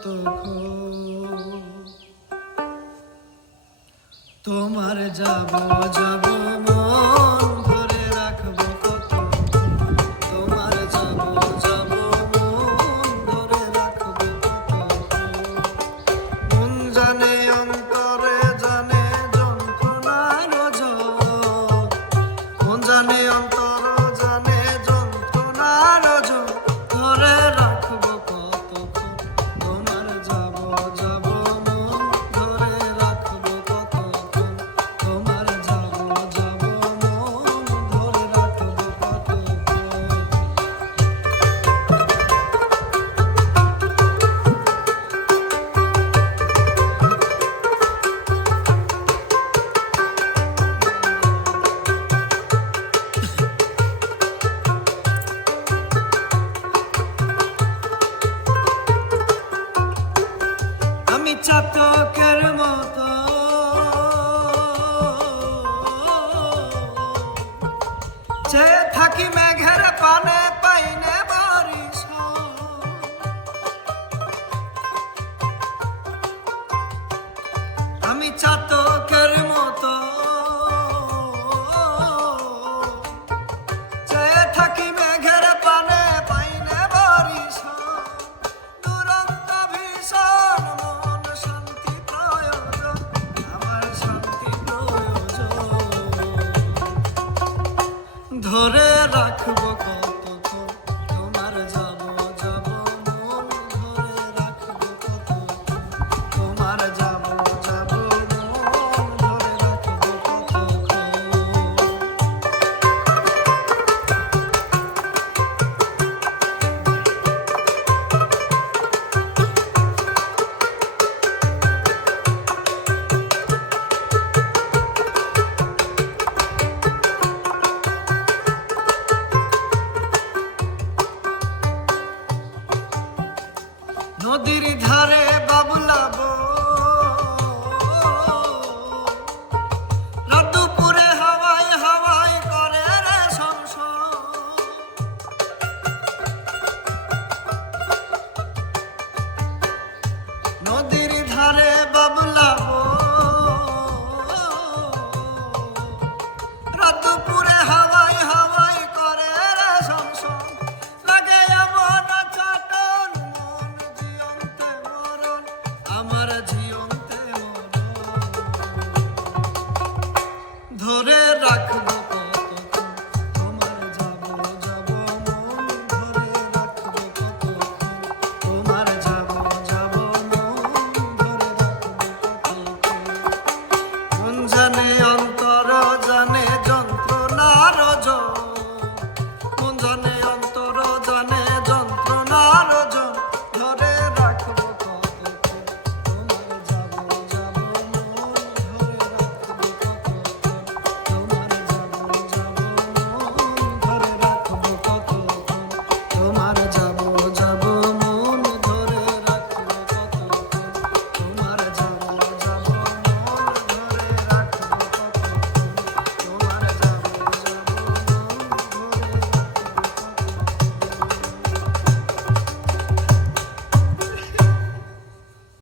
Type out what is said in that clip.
কতক্ষণ। তোমার যাব যাব মন ধরে রাখবো কত, তোমার যাব যাব মন ধরে রাখবো কত। মন জানে অন্তরে জানে যন্ত্রণার ঝড়, মন জানে অন্তর জানে যন্ত্রণার ঝড়, ধরে রাখবো কতক্ষণ। তোমার যাব যাব মন ধরে রাখবো কতক্ষণ, তোমার যাব যাব মন ধরে রাখবো কতক্ষণ। আমি চাতকের মতো চেয়ে থাকি মেঘের পানে, পাইনে বারিশ। আমি চাতকের মতো চেয়ে থাকি মেঘের পানে, পাইনে বারিশ। দুরন্ত ভীষণ মন শান্তি প্রয়োজন, আমার শান্তি প্রয়োজন। ধরে রাখবো কতক্ষণ, তোমার যাব যাব মন ধরে রাখবো কতক্ষণ, তোমার যাব যাব মন ধরে রাখবো কতক্ষণ। নদীর ধারে